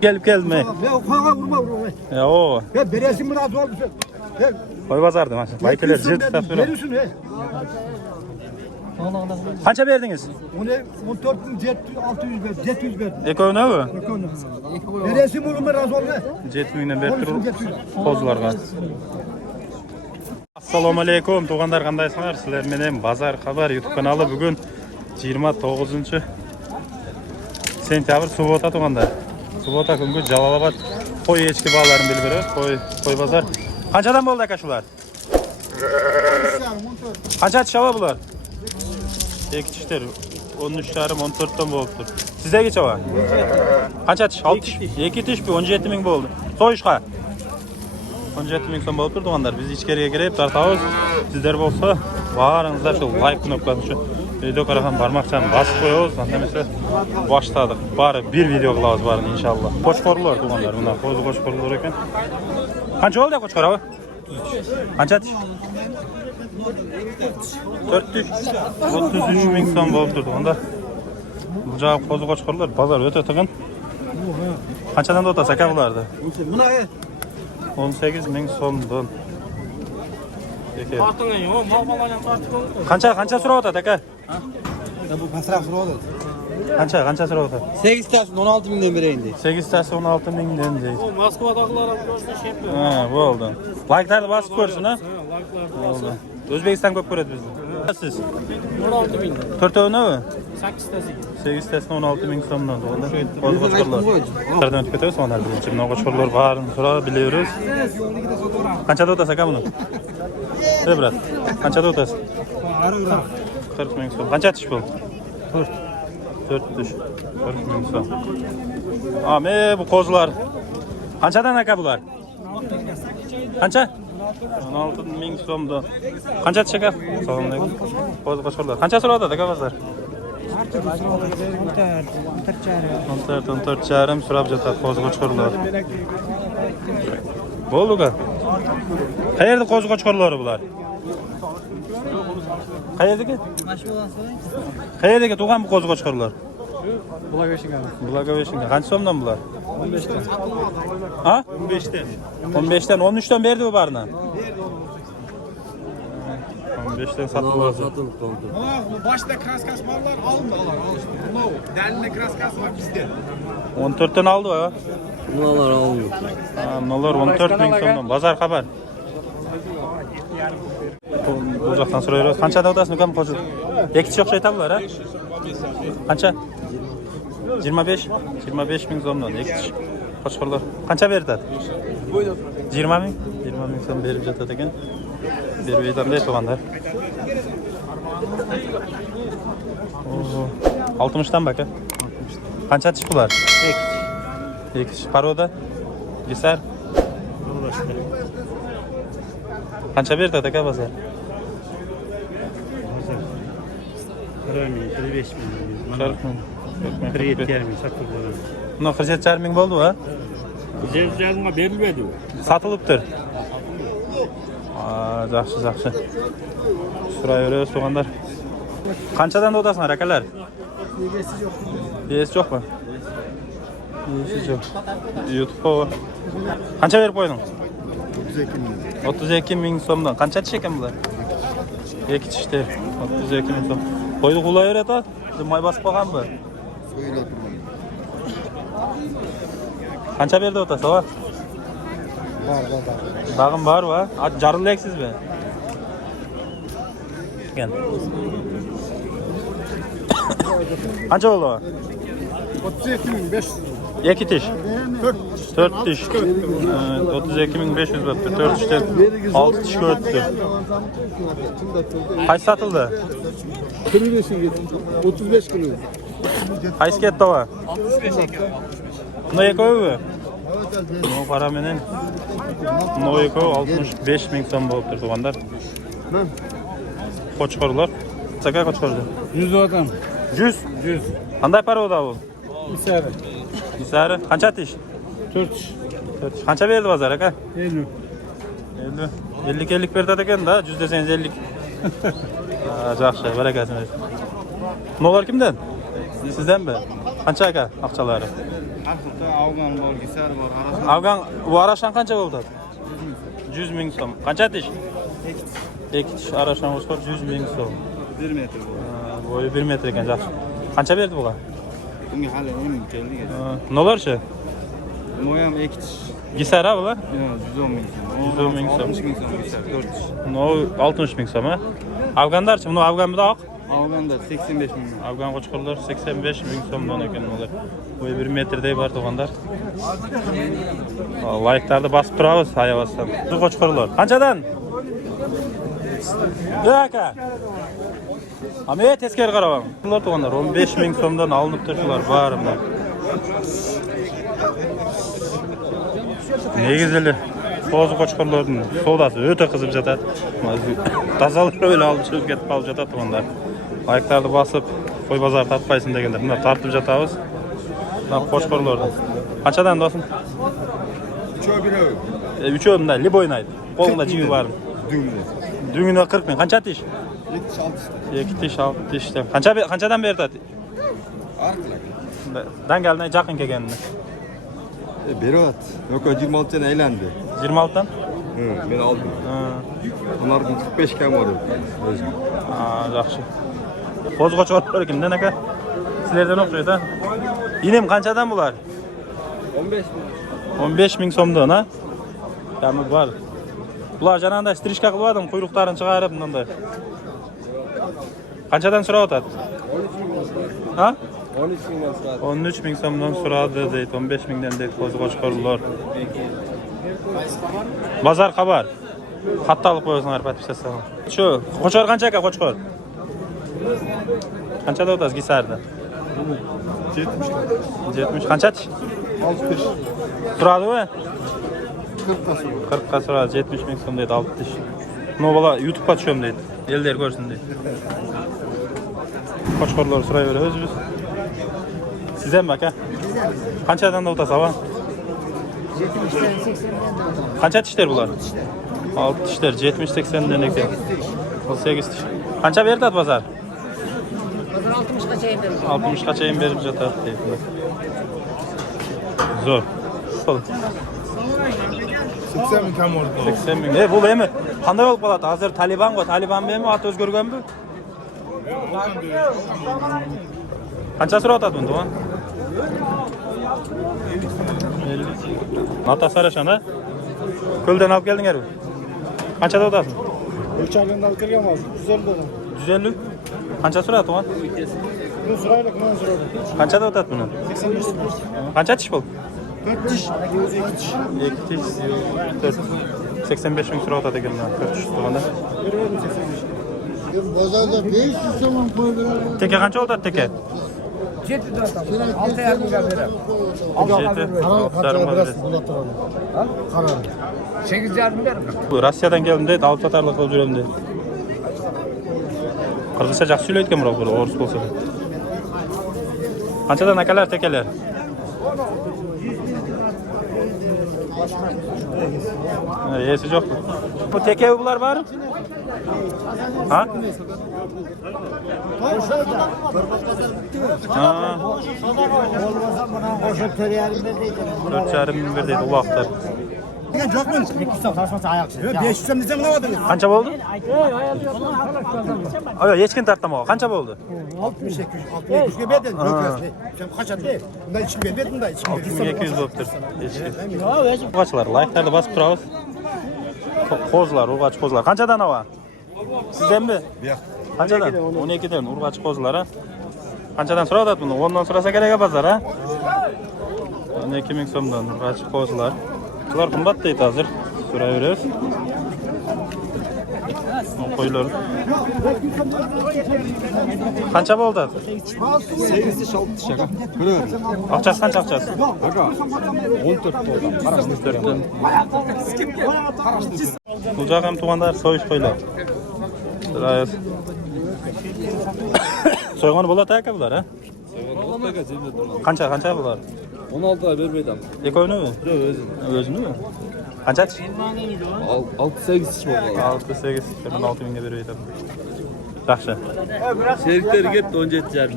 Gelip gelme. Ya o. Ya beresin mi razı olmuşsun? Koy bazardı maşallah. Baykeler zırt tutuyor. Veriyorsun he. Kaça verdiniz? O ne? 14.600 ver. 700 ver. Eko ne bu? Beresin mi razı olmuş? Jetmingden bertir kozlarga. Assalomu alaykum tug'anlar, qandaysizlar? Sizlar menen Bazar Xabar YouTube kanalı bugun 29-sentyabr subota tug'anlar. Subota kungi Jalolobod qo'y echki bog'larini bilib beramiz. Qo'y bozor. Qanchadan bo'ldi aka shular? Qancha chava bular? Ekitishdir. 13,5 dan bo'libdir. Sizga chava? Qancha tish? 6 tish. 2 tish 17 ming bo'ldi. So'yishqa 17 ming so'm bo'lib turdi tug'anlar. Biz ichkariga kirib tartamiz. Sizlar bo'lsa, baringizlar shu like knopkasini shu video qarag'an barmoqchani bosib qo'yamiz. Namasa boshladik. Bari bir video qilamiz barini inshaalloh. Qo'chqorlar tug'anlar, mana qo'chqorlar ekan. Qancha bo'ldi qo'chqor aka? Qancha tish? 4 tish. 33 ming so'm bo'lib turdi tug'anlar. Bu javob qo'chqorlar bozor o'ta tig'in. Qanchadan o'tasa aka bularda? Buna 18 ming so'mdan. Tortingen yo'q, mol-mollarni tortib. Qancha so'rayotadi aka? bu pasroq so'radi. Qancha so'rayotadi? 8 tasi 16 mingdan berayin deydi. 8 tasi 16 mingdan deydi. Bu Moskvadagilar ham ko'rishni shepti. Ha, bo'ldi. Like'larni bosib ko'rsin, ha? Like'larni Bo'ldi. O'zbekiston ko'p ko'radi bizni. Siz 16 ming. to'rtovnimi? 8 tasi. 8 tasi 16 ming so'mdan bo'ldi. Qo'zg'ochqorlar. Qardan o'tib ketamiz, mana birinchi qo'zg'ochqorlar barini so'rab bilamiz. Qanchada o'tasiz aka buni? Brat, qanchada o'tasiz? 40 ming so'm. Qancha tish bo'ldi? 4 tish. 40 ming so'm. Ame bu qo'zlar. Qanchadan aka bular? Qancha? 16 ming so'mdan. Qancha tish aka? Assalomu alaykum. Qo'zg'ochqorlar. Qancha so'radi aka bozor? 14,5 so'rab жатат qo'zg'ochqorlar. Bo'ldi aka. Qayerda qo'zg'ochqorlari bular? Qayerdagi? Qayerdagi tug'an bu qo'zg'ochqorlar? Blagoveshingga. Qancha so'mdan bular? 15 dan. Ha? 15 dan. 15 dan 13 dan berdi bu barni. 15 dan satib oldi. Başta kraskası mallar alındı. Derinde kraskası var bizde. 14 dan oldi ha. Bunalar olmuyor. Ha, bunalar 14 ming so'mdan. Bazar Xabar. Bu yoqdan so'raymiz. Qanchadan o'tasizmi ukam qo'shib? Ekkichi o'xshaytadilar, ha? Qancha? 25 ming so'mdan ekkichi qo'chqorlar. Qancha beradi? 20 ming? 20 ming so'm berib жатadi ekan. Berib aytamda tug'anlar. 60 dan baka. Qancha tish bular? Ekkichi paroda. Gisar. Qancha berdi aka bozor? 45 ming. 40 ming. 47 ming satib bo'ldi. Buni 47,5 ming bo'ldi ha? Jezjazma berilmedi u. Satılıptır. Yaxşı. So'rayveramiz tug'anlar. Qanchadan o'tasizlar akalar? Besi yo'qmi? Besi yo'q. YouTube'ga qancha berib qo'yding? 32 ming so'mdan. Qancha tish ekan bular? 2 tishdir. 32 ming so'm. Qo'yni qulaveradi. Moy bosib qolganmi? Qancha berdi o'tasiz, va? Bağım var va? Jarılaysizmi? Gen. Qancha bo'ldi? 32.500. 2 tish. 4 tish. 32.500 bo'pti. 4 tishdan 6 tishga o'tdi. Qaysi satildi? 35 kilo. Qaysi ketdi va? 65 ekan. Buni ekovi? Bu paramenen Noyko 65 ming so'm bo'lib turdi tug'anlar. Qo'chqorlar. Saka qo'chqordi. 100 odam. 100. Qanday paroda bu? Isari. Qancha tish? 4 tish. Qancha berdi bozor aka? 50. 50 berdi ekan-da, 100 desangiz 50. Yaxshi, barakasini. Nolar kimden? Sizden mi? Qancha aka aqchalari? Afrika, Afgan bor, Gisar bor, Afgan bu araşan qancha bo'ldi? 100 ming so'm. Qancha tish? Ikki tish araşan o'sqor 100 ming so'm. 1 metr bor. Bo'yi 1 metr ekan, yaxshi. Qancha berdi buga? Bunga hali 10 ming keldi. Nolarchi? Bu ham 2 tish. Gisara bular? Yo'q, 110 ming so'm. 110 ming so'm. 60 ming so'm Gisar, 4 tish. No 60 ming so'm, ha? Afganlarchi, buni Afgan bidoq? Afganda 85 ming. Afgan qo'chqorlar 85 ming so'mdan ekan ular. Bo'yi 1 metrday bor to'g'anlar. Like'larni bosib turamiz hayvasdan. Bu qo'chqorlar. Qanchadan? Yo'q aka. Ame teskari qarabam. Ular to'g'anlar 15 ming so'mdan olinibdi shular barimdan. Negizili qo'zi qo'chqorlarning savdosi o'ta qizib жатadi. Tazalar o'yla olib chiqib ketib qolib жатadi to'g'anlar. Like'larni bosib, qo'y bozor tartpaysin deganlar. Buni tartib жатamiz. Mana qo'chqorlardan. Qanchadan do'stim? 3 o'rinda lib o'ynaydi. Qo'lida jivi bor. Düngüne 40 ming. Qancha tish? 2 tish, 6 tish. Qanchadan beradi? Dangaldan yaqin kelganini. Berat. Yok 26 tane eğlendi. 26 dan? Ben aldım. Bunlardan 45 kam var. Özüm. Yaxshi. Qo'zi qo'chqorlar kimdan aka? Sizlardan o'xshaydi. Inim qanchadan bular? 15 bin. 15 ming so'mdan, ha? Kami bor. Bular jananda strishka qildim, quyruqlarini chiqarib bunday. Qanchadan so'rayotadi? Ha? 13 bin saat. 13 ming so'mdan so'radi deydi, 15 mingdan deydi qo'zi qo'chqorlar. Bozor xabar. Xatta olib qo'yasizlar, подписаться. Shu, qo'chqor qancha aka qo'chqor? Qanchada o'tasiz Gisarda? 70. 70. Qancha tish? 60. Turadimi? 40 kasım. 40 ga so'radi, 70 ming so'm deydi, 6 tish. No bola YouTube'ga tusham deydi. Ellar ko'rsin deydi. Qo'chqorlar so'rayveramiz biz. Siz ham aka? Qanchadan o'tasiz ava? 70'ten 80'den Qancha tishlar bular? 6 tishlar, 70-80 dan ekan. 18 tish. Qancha beradi bozor? Hazır 60 kaçayım benim. 60 qachayin berib жатadi deydilar. Zo'r. 80 bin kam oldu. 80 ming. Bu nima? Qanday bo'lib qoladi? Hozir Taliban-ku, Taliban-mi, ot o'zgarganmi? Qancha so'rayotadi bunda? 50. Nota sarashana. Ko'ldan olib keldinglar-ku. Qanchada o'tasiz? Ölçerliğinden alıp gelmem lazım. 150 lira. 150. Qancha so'radi to'g'an? Bunu sırayla kumdan sırayla. Qanchada o'tadi buni? 85 lira. Qancha tish bo'ldi? 4 diş. 2 diş. 2 tish, 85 ming so'rayotadi ekan, 4 tish to'g'anda. Veriyorum 85. Pazarda 500 zaman koydular. Teke qancha o'tadi teke? 7 lira. 6 yarımga verem. 8 yarım verim. Bu Rossiyadan keldim deydi, olib sotarlik qilib yuraman deydi. Qirg'izcha yaxshi so'ylaydi ekan biroq, o'ris bo'lsa. Qanchadan akalar tekelar? Yesi yo'q. Bu teke bular bor? Ha? Ha. Olmasa buna koşup töreyelim dedi. 4,5 ming bir deydi u vaqtlar. Yok mu? 200 taşması ayak. 500 desem ne vardı? Qancha bo'ldi? Ayo, hech kim tartmamoq. Qancha bo'ldi? 60 200 ga berdin. Sen kaçan değil. Bunda 2 ga berdin da 2 6200 bo'libdir. Urg'ochlar, like'larni bosib turamiz. Qo'zlar, urg'och qo'zlar. Qanchadan ava? Sizdanmi? Qanchadan? 12 dan urg'och qo'zlar, ha? Qanchadan so'rayapti buni? 10 dan so'rasa kerak bozor, ha? 12 ming so'mdan urg'och qo'zlar. Bular qimmat deydi hozir. So'rayveramiz. Qo'ylar. Qancha bo'ldi? 8 diş 6 diş aga. Görüyorum. Aqchasi qancha aqchasi? Aga 14 oldu. Qarashni 14 dan. Bu joq ham tug'anlar so'yish qo'ylar. So'raymiz. So'yg'oni bo'ladi aka bular, ha? Qancha bular? 16 lira vermeydim. Eko'nimi? Yok özüm. O'zimi? Qancha tish? 6-8 diş oldu. 6-8, 16 mingga berib aytaman. Yaxşı. Serikleri gitti 17 yarım.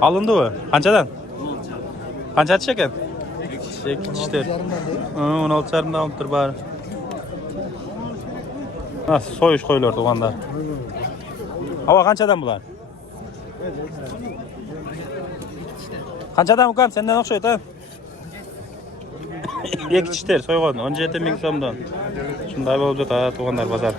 Alındı o. Qanchadan? Qancha atış ekan? 2 tishdir. 16 yarımda alıptır bari. Nasıl soyuş qo'ylar tuğanlar. Hava qanchadan bular? Qanchadan ukam? Senden o'xshaydi ha? 2 tishdir so'ygan 17 ming so'mdan. Shunday bo'lib turadi tuğanlar bozor.